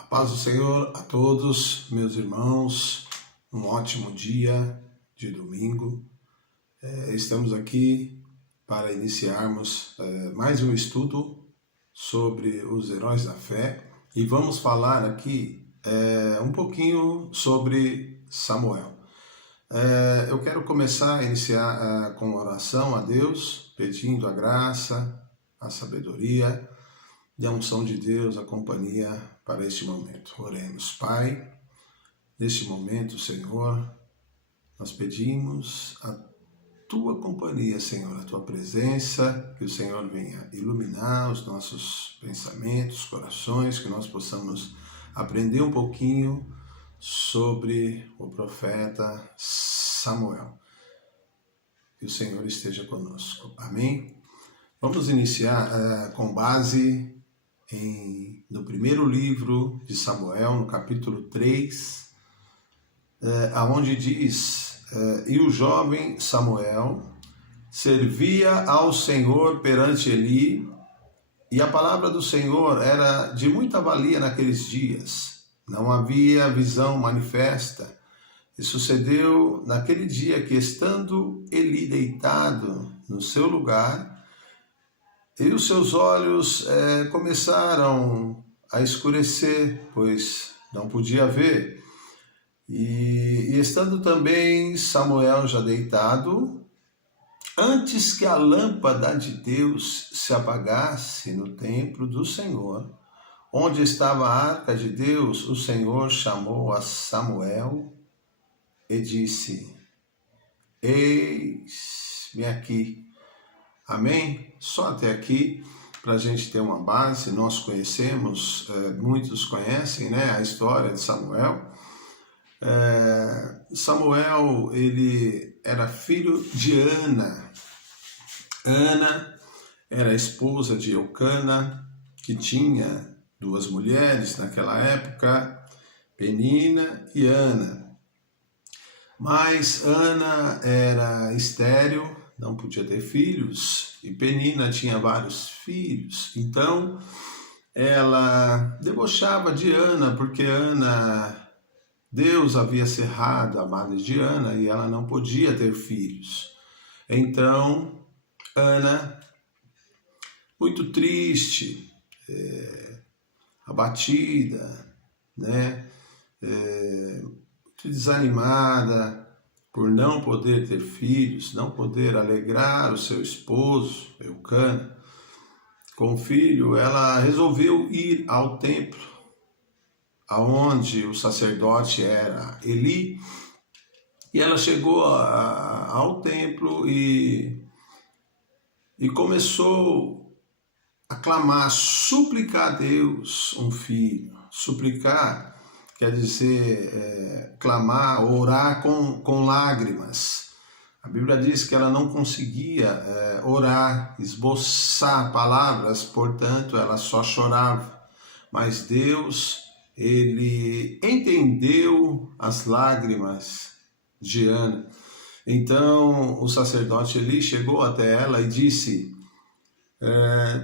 A paz do Senhor a todos, meus irmãos, um ótimo dia de domingo. Estamos aqui para iniciarmos mais um estudo sobre os heróis da fé e vamos falar aqui um pouquinho sobre Samuel. Eu quero iniciar com uma oração a Deus, pedindo a graça, a sabedoria e a unção de Deus, a companhia para este momento. Oremos. Pai, neste momento, Senhor, nós pedimos a Tua companhia, Senhor, a Tua presença, que o Senhor venha iluminar os nossos pensamentos, corações, que nós possamos aprender um pouquinho sobre o profeta Samuel. Que o Senhor esteja conosco. Amém? Vamos iniciar com base no primeiro livro de Samuel, no capítulo 3, onde diz: E o jovem Samuel servia ao Senhor perante Eli, e a palavra do Senhor era de muita valia naqueles dias. Não havia visão manifesta. E sucedeu naquele dia que, estando Eli deitado no seu lugar, e os seus olhos começaram a escurecer, pois não podia ver. E estando também Samuel já deitado, antes que a lâmpada de Deus se apagasse no templo do Senhor, onde estava a arca de Deus, o Senhor chamou a Samuel e disse: Eis-me aqui. Amém? Só até aqui, para a gente ter uma base. Nós conhecemos, muitos conhecem, né, a história de Samuel. Samuel, ele era filho de Ana. Ana era esposa de Eucana, que tinha duas mulheres naquela época, Penina e Ana. Mas Ana era estéril, não podia ter filhos, e Penina tinha vários filhos. Então ela debochava de Ana, porque Deus havia cerrado a madre de Ana e ela não podia ter filhos. Então Ana, muito triste, abatida, né, muito desanimada por não poder ter filhos, não poder alegrar o seu esposo, Eucana, com o filho, ela resolveu ir ao templo, aonde o sacerdote era Eli, e ela chegou ao templo e começou a clamar, suplicar a Deus um filho. Suplicar quer dizer clamar, orar com lágrimas. A Bíblia diz que ela não conseguia orar, esboçar palavras, portanto ela só chorava. Mas Deus, Ele entendeu as lágrimas de Ana. Então o sacerdote Eli chegou até ela e disse: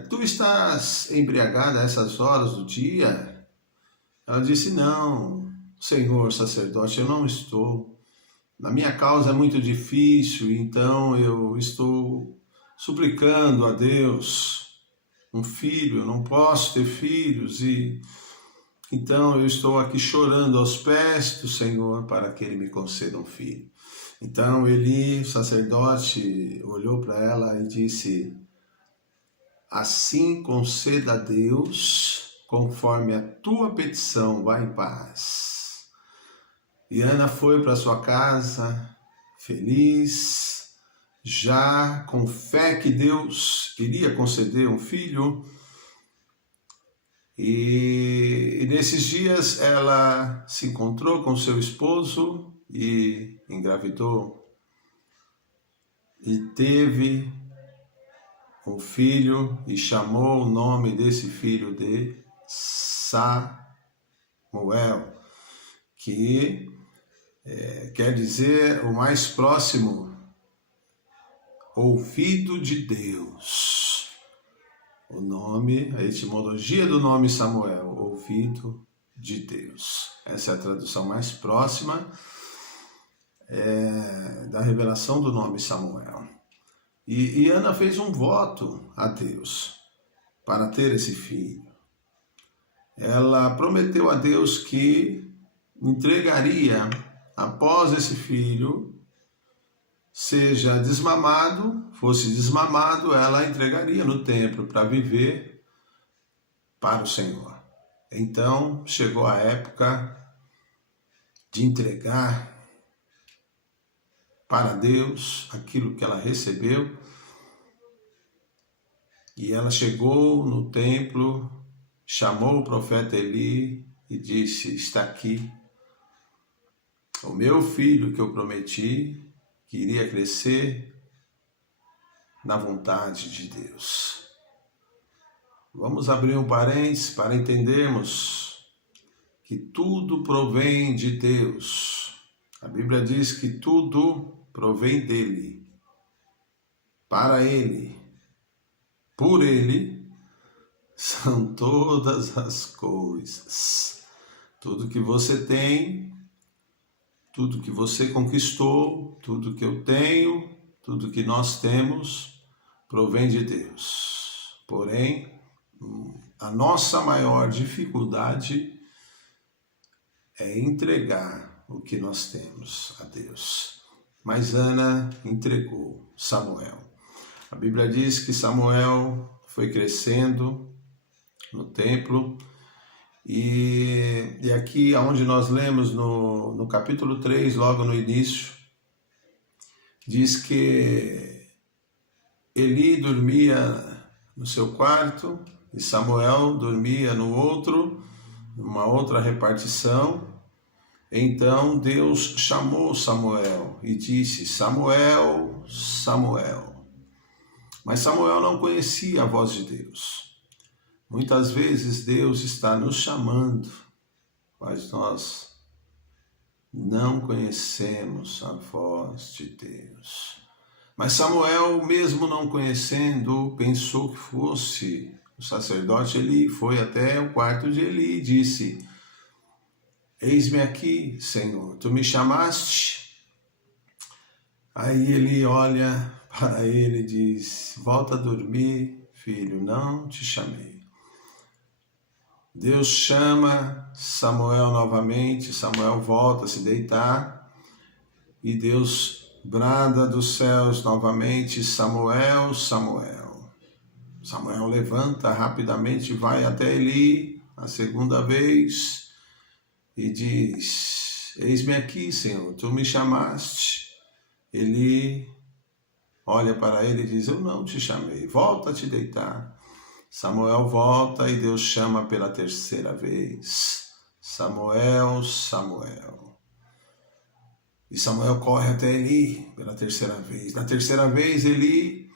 Tu estás embriagada a essas horas do dia? Ela disse: Não, Senhor sacerdote, eu não estou. A minha causa é muito difícil, então eu estou suplicando a Deus um filho, eu não posso ter filhos, e então eu estou aqui chorando aos pés do Senhor para que Ele me conceda um filho. Então Eli, sacerdote, olhou para ela e disse: Assim conceda a Deus, conforme a tua petição, vai em paz. E Ana foi para sua casa, feliz, já com fé que Deus iria conceder um filho. E nesses dias ela se encontrou com seu esposo e engravidou. E teve um filho e chamou o nome desse filho de Samuel, que quer dizer o mais próximo, ouvido de Deus. O nome, a etimologia do nome Samuel, ouvido de Deus. Essa é a tradução mais próxima da revelação do nome Samuel. E Ana fez um voto a Deus para ter esse filho. Ela prometeu a Deus que entregaria, após esse filho seja desmamado, fosse desmamado, ela entregaria no templo para viver para o Senhor. Então chegou a época de entregar para Deus aquilo que ela recebeu, e ela chegou no templo, chamou o profeta Eli e disse: está aqui o meu filho que eu prometi que iria crescer na vontade de Deus. Vamos abrir um parênteses para entendermos que tudo provém de Deus. A Bíblia diz que tudo provém dele, para ele, por ele são todas as coisas. Tudo que você tem, tudo que você conquistou, tudo que eu tenho, tudo que nós temos, provém de Deus. Porém, a nossa maior dificuldade é entregar o que nós temos a Deus. Mas Ana entregou Samuel. A Bíblia diz que Samuel foi crescendo no templo, e aqui onde nós lemos no capítulo 3, logo no início, diz que Eli dormia no seu quarto e Samuel dormia no outro, numa outra repartição. Então Deus chamou Samuel e disse: Samuel, Samuel. Mas Samuel não conhecia a voz de Deus. Muitas vezes Deus está nos chamando, mas nós não conhecemos a voz de Deus. Mas Samuel, mesmo não conhecendo, pensou que fosse o sacerdote Eli, foi até o quarto de Eli e disse: eis-me aqui, Senhor, tu me chamaste? Aí Eli olha para ele e diz: volta a dormir, filho, não te chamei. Deus chama Samuel novamente, Samuel volta a se deitar e Deus brada dos céus novamente: Samuel, Samuel. Samuel levanta rapidamente, vai até Eli a segunda vez e diz: eis-me aqui, Senhor, tu me chamaste. Eli olha para ele e diz: eu não te chamei, volta a te deitar. Samuel volta e Deus chama pela terceira vez: Samuel, Samuel. E Samuel corre até Eli pela terceira vez. Na terceira vez, Eli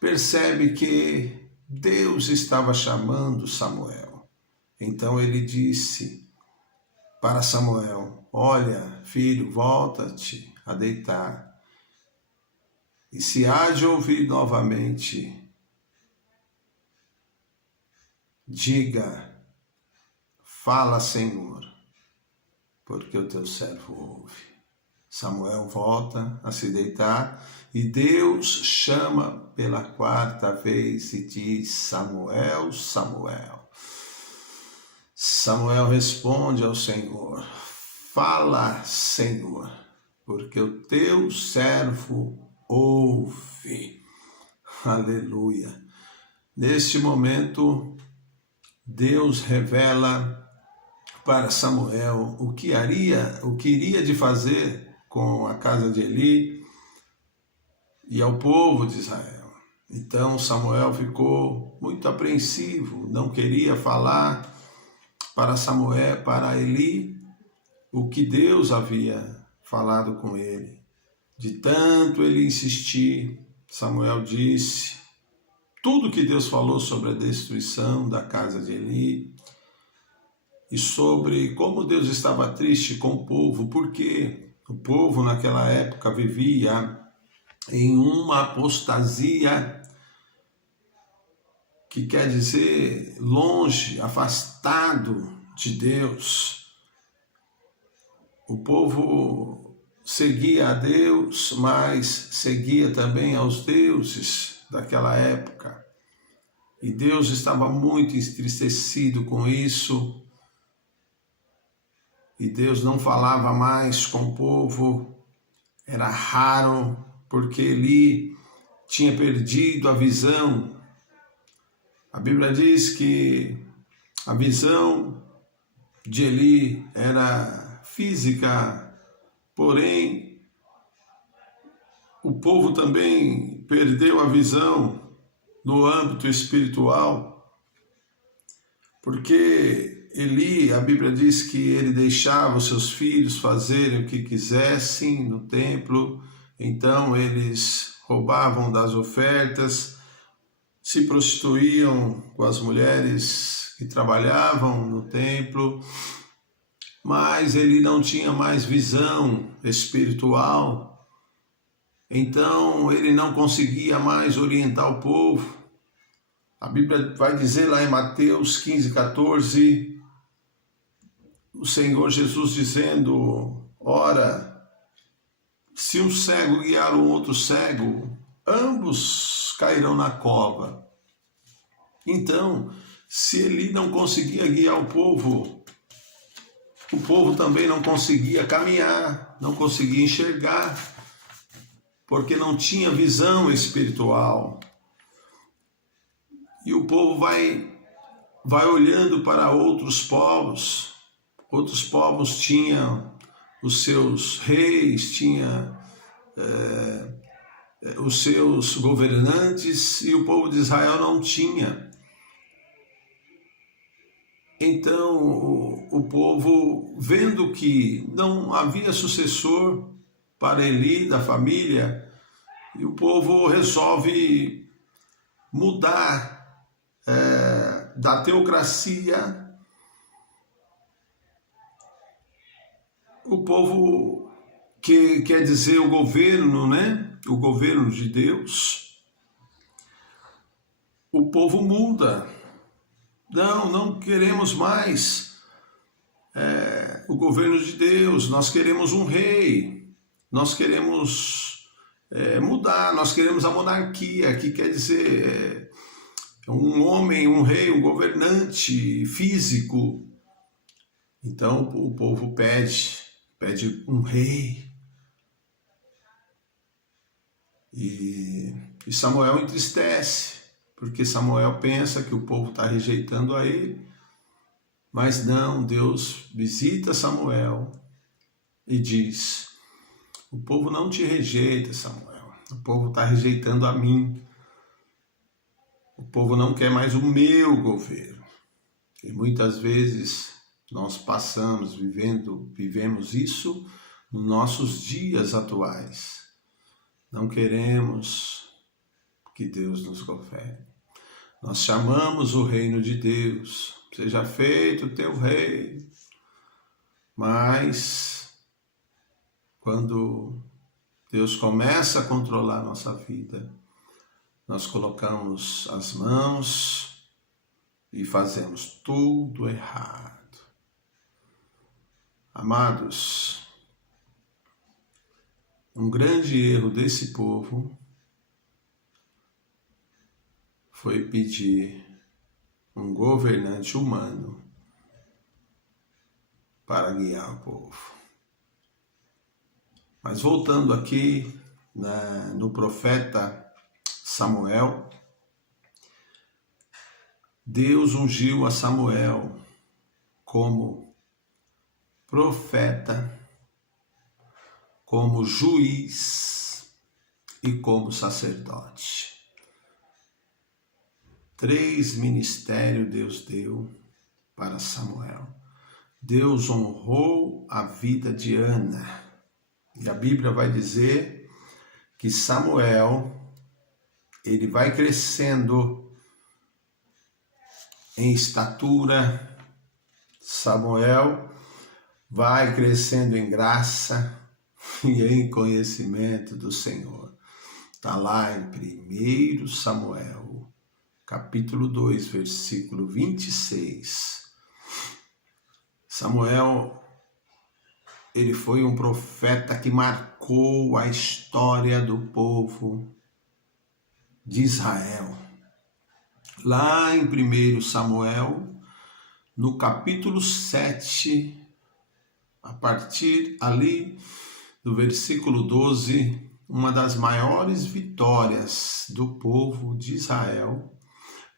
percebe que Deus estava chamando Samuel. Então ele disse para Samuel: olha, filho, volta-te a deitar. E se há de ouvir novamente, diga: fala, Senhor, porque o teu servo ouve. Samuel volta a se deitar e Deus chama pela quarta vez e diz: Samuel, Samuel. Samuel responde ao Senhor: fala, Senhor, porque o teu servo ouve. Aleluia. Neste momento, Deus revela para Samuel o que iria de fazer com a casa de Eli e ao povo de Israel. Então Samuel ficou muito apreensivo, não queria falar para Eli, o que Deus havia falado com ele. De tanto ele insistir, Samuel disse tudo que Deus falou sobre a destruição da casa de Eli e sobre como Deus estava triste com o povo, porque o povo naquela época vivia em uma apostasia, que quer dizer longe, afastado de Deus. O povo seguia a Deus, mas seguia também aos deuses daquela época. E Deus estava muito entristecido com isso. E Deus não falava mais com o povo. Era raro, porque Eli tinha perdido a visão. A Bíblia diz que a visão de Eli era física, porém o povo também perdeu a visão no âmbito espiritual, porque Eli, a Bíblia diz que ele deixava os seus filhos fazerem o que quisessem no templo, então eles roubavam das ofertas, se prostituíam com as mulheres que trabalhavam no templo, mas ele não tinha mais visão espiritual, então ele não conseguia mais orientar o povo. A Bíblia vai dizer lá em Mateus 15:14, o Senhor Jesus dizendo: ora, se um cego guiar um outro cego, ambos cairão na cova. Então, se Eli não conseguia guiar o povo também não conseguia caminhar, não conseguia enxergar, porque não tinha visão espiritual. E o povo vai olhando para outros povos. Outros povos tinham os seus reis, tinham os seus governantes, e o povo de Israel não tinha. Então o povo, vendo que não havia sucessor para Eli da família, e o povo resolve mudar da teocracia. O povo, que quer dizer o governo, né? O governo de Deus. O povo muda. Não queremos mais o governo de Deus, nós queremos um rei, nós queremos mudar, nós queremos a monarquia, que quer dizer um homem, um rei, um governante físico. Então o povo pede um rei. E Samuel entristece, porque Samuel pensa que o povo está rejeitando a ele, mas não, Deus visita Samuel e diz: o povo não te rejeita, Samuel, o povo está rejeitando a mim, o povo não quer mais o meu governo. E muitas vezes nós vivemos isso nos nossos dias atuais. Não queremos que Deus nos governe. Nós chamamos o reino de Deus, seja feito o teu reino. Mas quando Deus começa a controlar a nossa vida, nós colocamos as mãos e fazemos tudo errado. Amados, um grande erro desse povo foi pedir um governante humano para guiar o povo. Mas voltando aqui no profeta Samuel, Deus ungiu a Samuel como profeta, como juiz e como sacerdote. 3 ministérios Deus deu para Samuel. Deus honrou a vida de Ana. E a Bíblia vai dizer que Samuel, ele vai crescendo em estatura. Samuel vai crescendo em graça e em conhecimento do Senhor. Está lá em 1 Samuel, capítulo 2, versículo 26. Samuel, ele foi um profeta que marcou a história do povo de Israel. Lá em 1 Samuel, no capítulo 7, a partir ali do versículo 12, uma das maiores vitórias do povo de Israel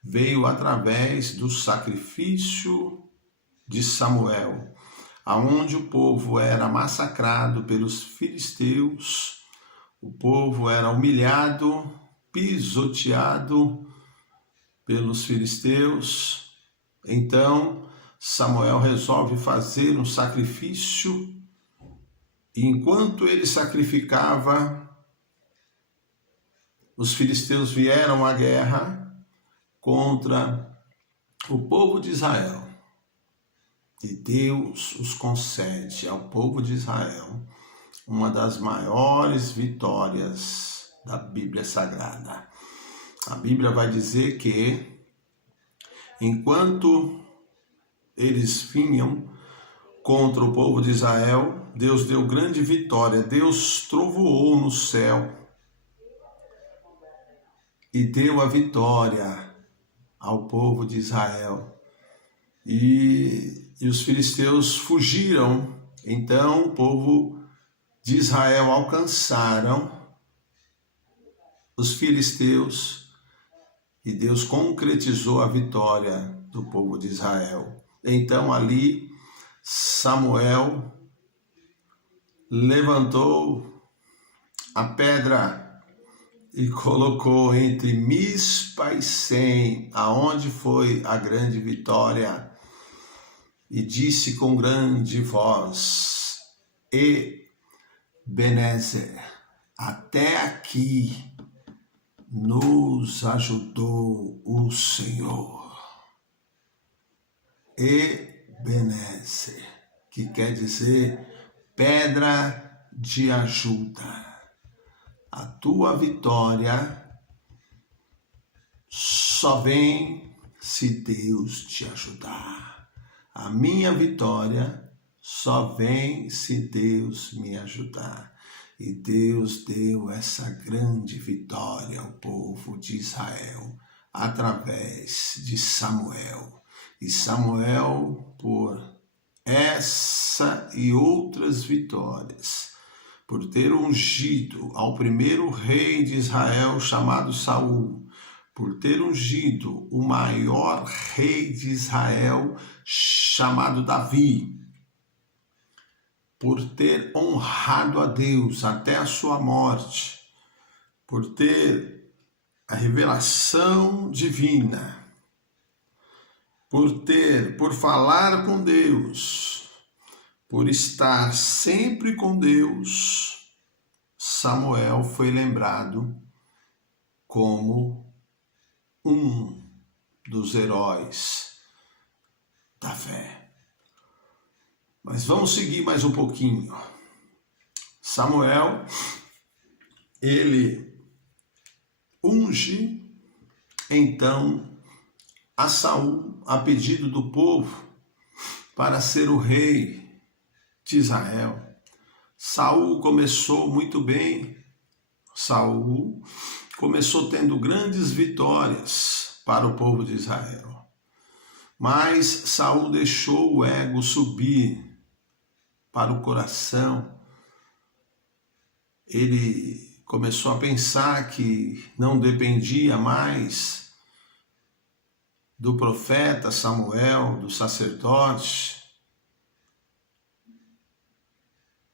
veio através do sacrifício de Samuel, aonde o povo era massacrado pelos filisteus, o povo era humilhado, pisoteado pelos filisteus. Então Samuel resolve fazer um sacrifício, e enquanto ele sacrificava, os filisteus vieram à guerra contra o povo de Israel. E Deus os concede ao povo de Israel uma das maiores vitórias da Bíblia Sagrada. A Bíblia vai dizer que, enquanto eles vinham contra o povo de Israel, Deus deu grande vitória. Deus trovoou no céu e deu a vitória ao povo de Israel. E os filisteus fugiram. Então o povo de Israel alcançaram os filisteus e Deus concretizou a vitória do povo de Israel. Então ali Samuel levantou a pedra e colocou entre Mispa e Sem, aonde foi a grande vitória, e disse com grande voz: Ebenezer, até aqui nos ajudou o Senhor. Ebenezer, que quer dizer pedra de ajuda. A tua vitória só vem se Deus te ajudar. A minha vitória só vem se Deus me ajudar. E Deus deu essa grande vitória ao povo de Israel através de Samuel. E Samuel, por essa e outras vitórias, por ter ungido ao primeiro rei de Israel chamado Saul, por ter ungido o maior rei de Israel chamado Davi, por ter honrado a Deus até a sua morte, por ter a revelação divina, por falar com Deus, por estar sempre com Deus, Samuel foi lembrado como um dos heróis da fé. Mas vamos seguir mais um pouquinho. Samuel, ele unge então a Saul a pedido do povo para ser o rei de Israel. Saul começou muito bem. Saul começou tendo grandes vitórias para o povo de Israel. Mas Saul deixou o ego subir para o coração. Ele começou a pensar que não dependia mais do profeta Samuel, do sacerdote.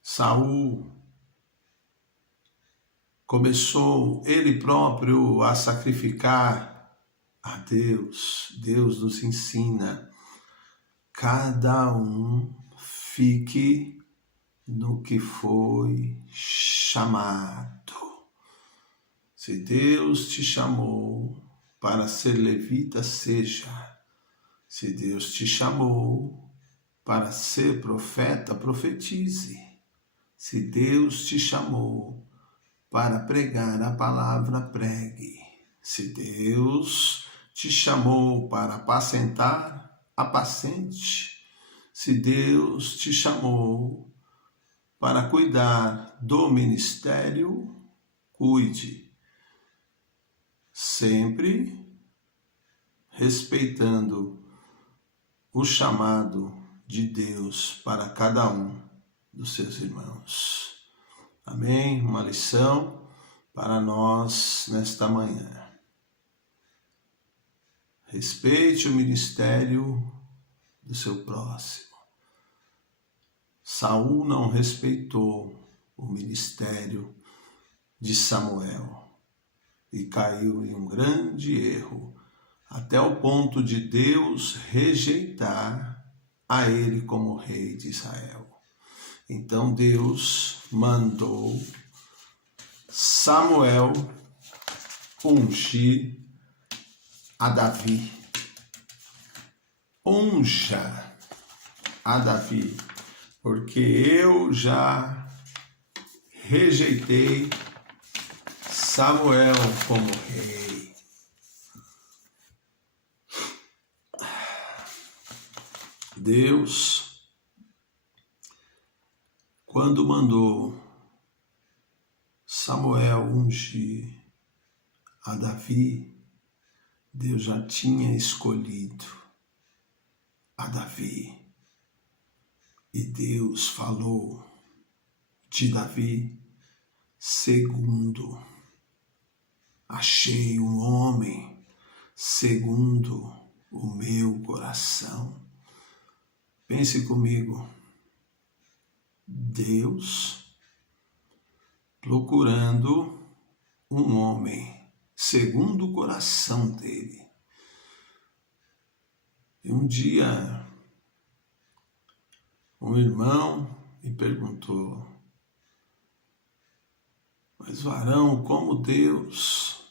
Saul começou ele próprio a sacrificar a Deus. Deus nos ensina: cada um fique no que foi chamado. Se Deus te chamou para ser levita, seja. Se Deus te chamou para ser profeta, profetize. Se Deus te chamou para pregar a palavra, pregue. Se Deus te chamou para apacentar, apacente. Se Deus te chamou para cuidar do ministério, cuide, sempre respeitando o chamado de Deus para cada um dos seus irmãos. Amém? Uma lição para nós nesta manhã. Respeite o ministério do seu próximo. Saul não respeitou o ministério de Samuel e caiu em um grande erro, até o ponto de Deus rejeitar a ele como rei de Israel. Então Deus mandou Samuel ungir a Davi. Unja a Davi, porque eu já rejeitei Samuel como rei. Deus, quando mandou Samuel ungir a Davi, Deus já tinha escolhido a Davi. E Deus falou de Davi segundo: achei um homem segundo o meu coração. Pense comigo, Deus procurando um homem segundo o coração dele. E um dia, um irmão me perguntou: mas varão, como Deus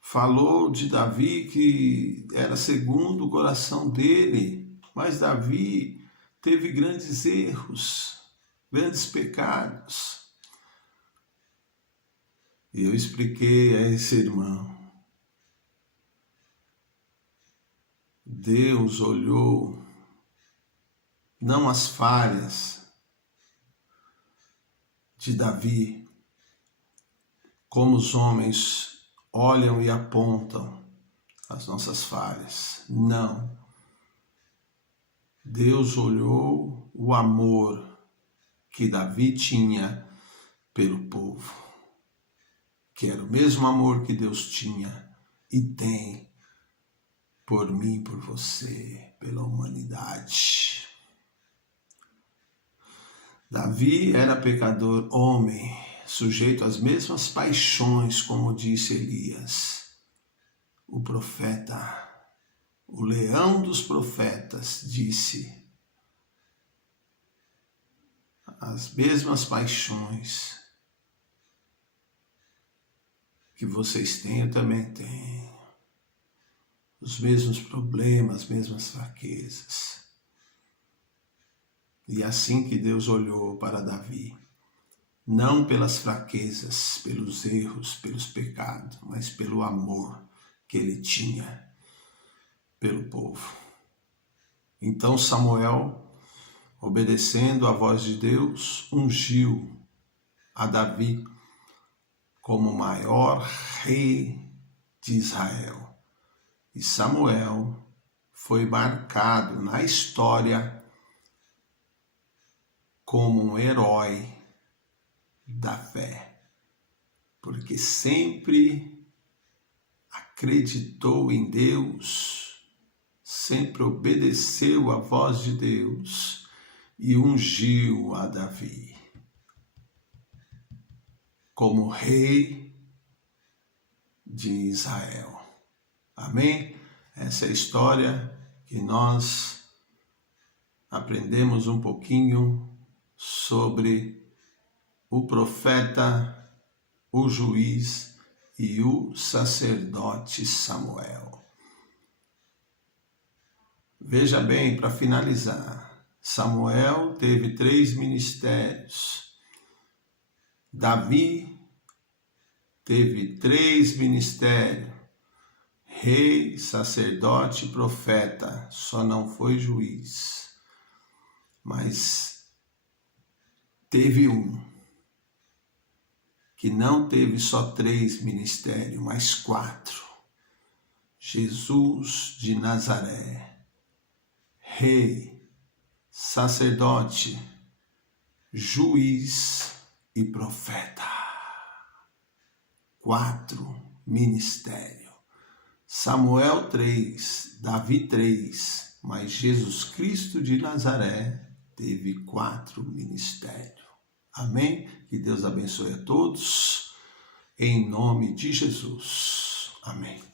falou de Davi que era segundo o coração dele, mas Davi teve grandes erros, grandes pecados. E eu expliquei a esse irmão: Deus olhou não as falhas de Davi, como os homens olham e apontam as nossas falhas. Não. Deus olhou o amor que Davi tinha pelo povo, que era o mesmo amor que Deus tinha e tem por mim, por você, pela humanidade. Davi era pecador, homem, sujeito às mesmas paixões, como disse Elias, o profeta, o leão dos profetas, disse: as mesmas paixões que vocês têm, eu também tenho. Os mesmos problemas, as mesmas fraquezas. E assim que Deus olhou para Davi, não pelas fraquezas, pelos erros, pelos pecados, mas pelo amor que ele tinha pelo povo. Então Samuel, obedecendo à voz de Deus, ungiu a Davi como o maior rei de Israel. E Samuel foi marcado na história como um herói da fé, porque sempre acreditou em Deus, sempre obedeceu à voz de Deus e ungiu a Davi como rei de Israel. Amém? Essa é a história que nós aprendemos um pouquinho sobre o profeta, o juiz e o sacerdote Samuel. Veja bem, para finalizar, Samuel teve 3 ministérios. Davi teve 3 ministérios. rei, sacerdote, profeta, só não foi juiz. Mas teve um que não teve só 3 ministérios, mas 4. Jesus de Nazaré, rei, sacerdote, juiz e profeta. 4 ministérios. Samuel 3, Davi 3, mas Jesus Cristo de Nazaré teve 4 ministérios. Amém? Que Deus abençoe a todos, em nome de Jesus. Amém.